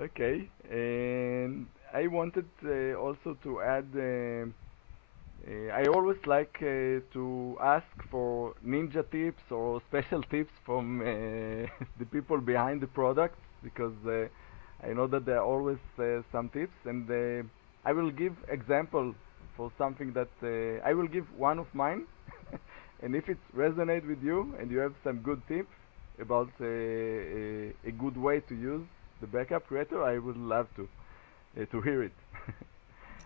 Okay, and I wanted also to add. I always like to ask for ninja tips or special tips from the people behind the products because I know that there are always some tips, and I will give example for something that I will give one of mine, and if it resonates with you and you have some good tips about a good way to use the backup creator, I would love to hear it.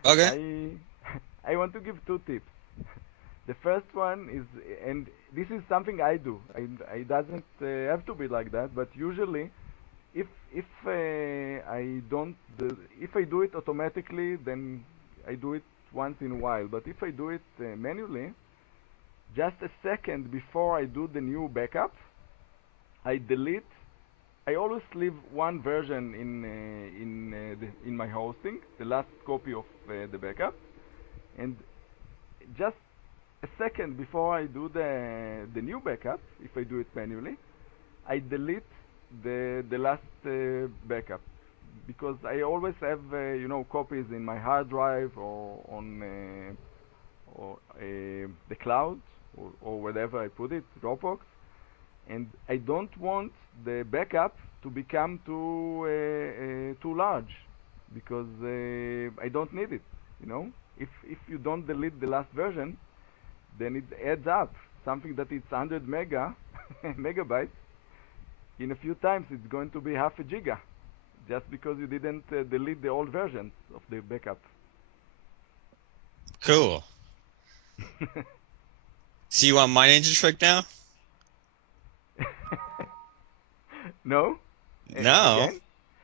Okay. I I want to give two tips. The first one is, and this is something I do. I doesn't have to be like that, but usually, if I don't, if I do it automatically, then I do it once in a while. But if I do it manually, just a second before I do the new backup, I delete. I always leave one version in my hosting, the last copy of the backup, and just a second before I do the new backup, if I do it manually, I delete the last backup because I always have copies in my hard drive or on the cloud or wherever I put it, Dropbox, and I don't want the backup to become too large because I don't need it. You know, if you don't delete the last version, then it adds up. Something that it's 100 megabytes, in a few times it's going to be half a giga, just because you didn't delete the old versions of the backup. Cool. So you want my ninja trick now? No, No. again?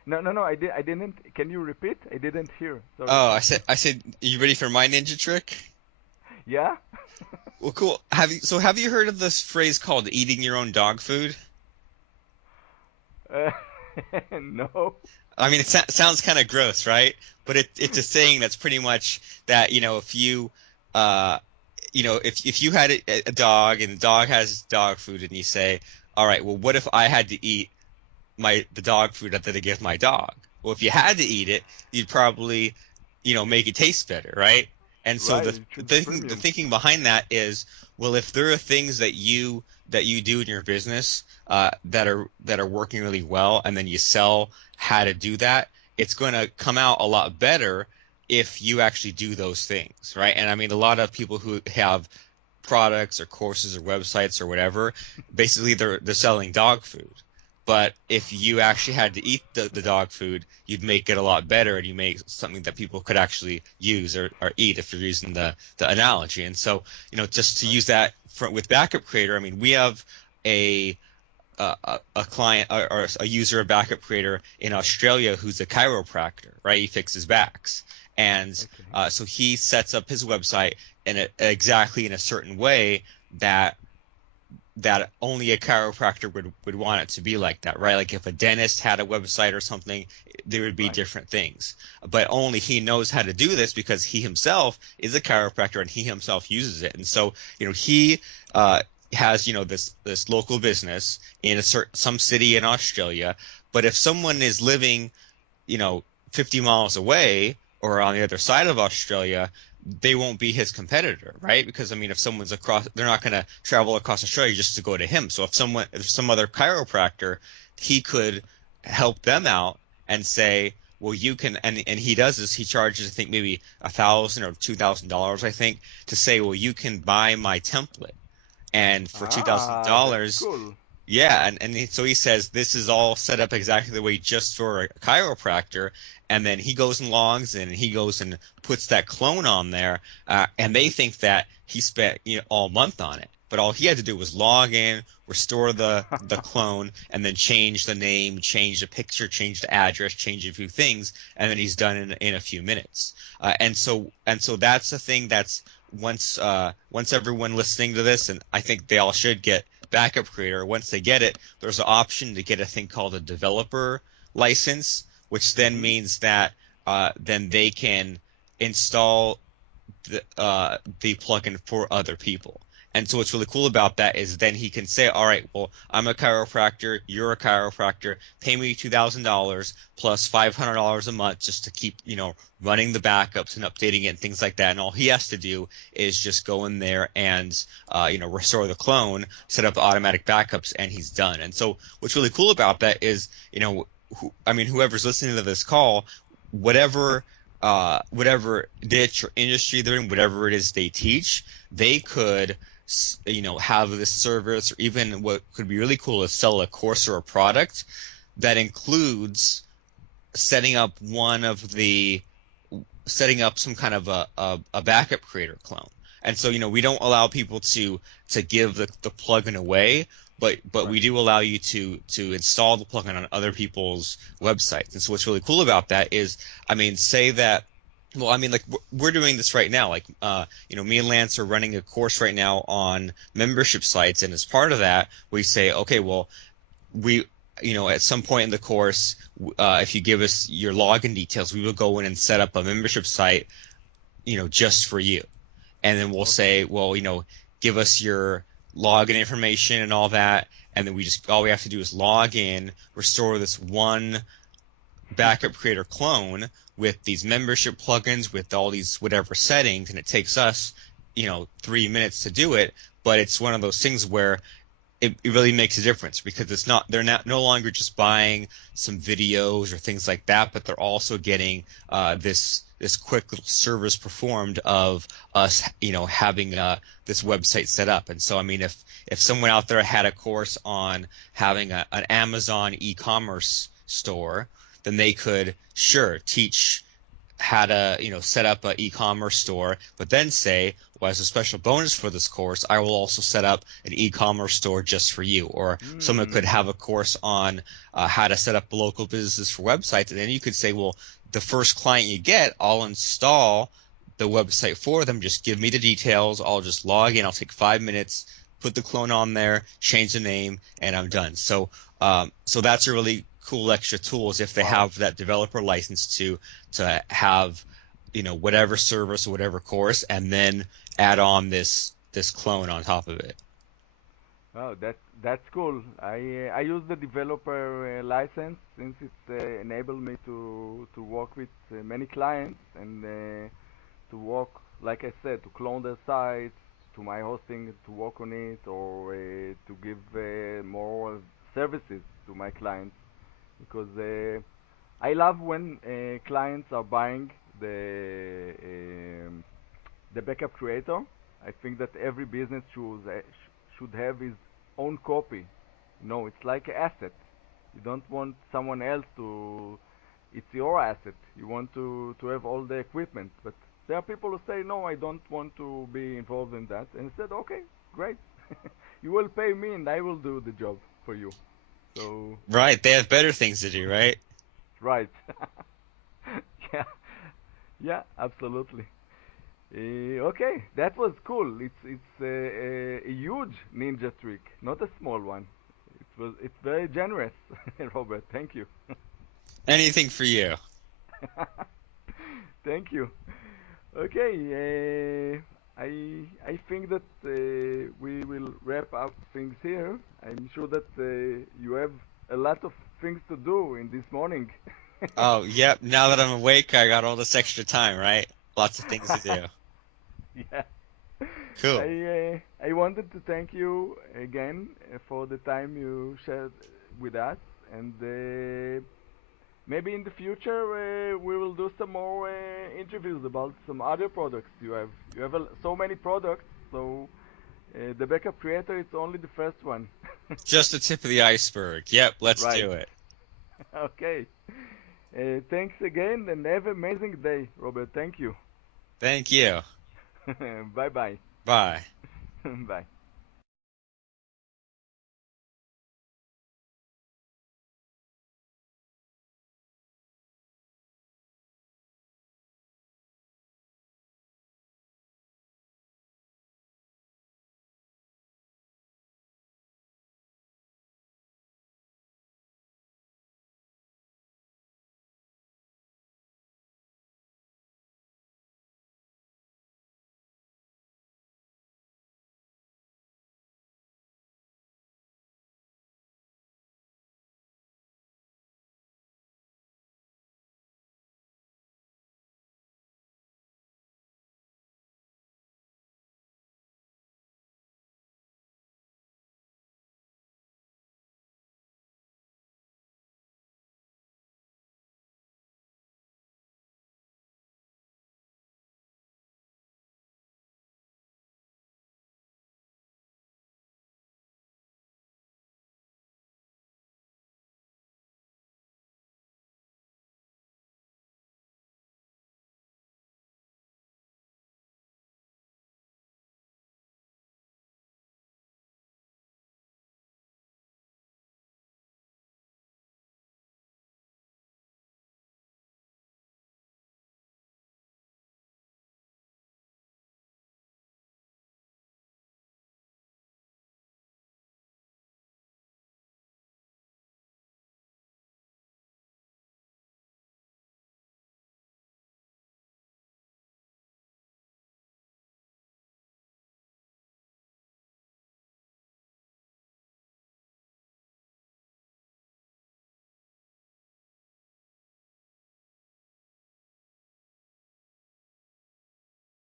No, no, no. I didn't. Can you repeat? I didn't hear. Sorry. Oh, I said, you ready for my ninja trick? Yeah. Well, cool. Have you heard of this phrase called eating your own dog food? uh, no. I mean, sounds kind of gross, right? But it's a saying that's pretty much that, uh, if you had a dog and the dog has dog food and you say, all right, well, what if I had to eat the dog food that I give my dog? Well, if you had to eat it, you'd probably, make it taste better, right? And so Right. the It the should be thinking, the premium. thinking behind that is, well, if there are things that you do in your business that are working really well, and then you sell how to do that, it's going to come out a lot better if you actually do those things, right? And I mean, a lot of people who have products or courses or websites or whatever, basically they're selling dog food. But if you actually had to eat the dog food, you'd make it a lot better and you make something that people could actually use or eat if you're using the analogy. And so, just to Right. use that with Backup Creator, I mean, we have a a client or a user of Backup Creator in Australia who's a chiropractor, right? He fixes backs. And Okay. so he sets up his website exactly in a certain way that only a chiropractor would want it to be like that, right? Like if a dentist had a website or something, there would be Right. different things. But only he knows how to do this because he himself is a chiropractor and he himself uses it. And so, he uh, has, this local business in some city in Australia. But if someone is living, you know, 50 miles away or on the other side of Australia, they won't be his competitor, right? Because I mean, if someone's across, they're not going to travel across Australia just to go to him. So if some other chiropractor, he could help them out and say, well, you can, and he does this. He charges, I think, maybe $1,000 or $2,000, I think, to say, well, you can buy my template, and for two thousand Ah, that's dollars cool. yeah, so he says this is all set up exactly the way just for a chiropractor, and then he goes and logs in, and he goes and puts that clone on there, and they think that he spent all month on it, but all he had to do was log in, restore the clone, and then change the name, change the picture, change the address, change a few things, and then he's done in a few minutes. And so that's the thing that's once everyone listening to this, and I think they all should get Backup Creator. Once they get it, there's an option to get a thing called a developer license, which then Mhm. means that then they can install the plugin for other people. And so what's really cool about that is then he can say, all right, well, I'm a chiropractor, you're a chiropractor, pay me $2,000 plus $500 a month just to keep, running the backups and updating it and things like that. And all he has to do is just go in there and, restore the clone, set up the automatic backups, and he's done. And so what's really cool about that is, whoever's listening to this call, whatever niche or industry they're in, whatever it is they teach, they could, have this service, or even what could be really cool is sell a course or a product that includes setting up some kind of a backup creator clone. And so, we don't allow people to give the plugin away, but Right. we do allow you to install the plugin on other people's websites. And so what's really cool about that is, say that, well, like we're doing this right now. Like, me and Lance are running a course right now on membership sites, and as part of that, we say, okay, well, we, at some point in the course, if you give us your login details, we will go in and set up a membership site, just for you. And then we'll say, well, give us your login information and all that, and then all we have to do is log in, restore this one backup creator clone with these membership plugins, with all these whatever settings, and it takes us, 3 minutes to do it. But it's one of those things where it really makes a difference, because they're no longer just buying some videos or things like that, but they're also getting this quick little service performed of us, having this website set up. And so, if someone out there had a course on having an Amazon e-commerce store, then they could teach how to set up an e-commerce store, but then say, well, as a special bonus for this course, I will also set up an e-commerce store just for you. Or someone could have a course on how to set up local businesses for websites, and then you could say, well, the first client you get, I'll install the website for them. Just give me the details. I'll just log in. I'll take 5 minutes, put the clone on there, change the name, and I'm done. So that's a really cool extra tools if they have that developer license to have whatever service or whatever course, and then add on this clone on top of it. Oh, that's cool. I use the developer license since it enabled me to work with many clients and to work, like I said, to clone their sites, to my hosting, to work on it, or to give more services to my clients, because I love when clients are buying the backup creator. I think that every business should have his own copy. It's like an asset. You don't want someone else to. It's your asset. You want to have all the equipment, but there are people who say, no, I don't want to be involved in that. And I said, okay, great. You will pay me, and I will do the job for you. So Right, they have better things to do, right? right. Yeah, yeah, absolutely. Okay, that was cool. It's a huge ninja trick, not a small one. It's very generous, Robert. Thank you. Anything for you. Thank you. Okay, I think that we will wrap up things here. I'm sure that you have a lot of things to do in this morning. Oh, yep. Now that I'm awake, I got all this extra time, right? Lots of things to do. Yeah. Cool. I wanted to thank you again for the time you shared with us, and maybe in the future we will do some more interviews about some other products you have. You have so many products, so the backup creator is only the first one. Just the tip of the iceberg. Yep, let's Right. do it. Okay. Thanks again, and have an amazing day, Robert. Thank you. Thank you. Bye bye. Bye. Bye.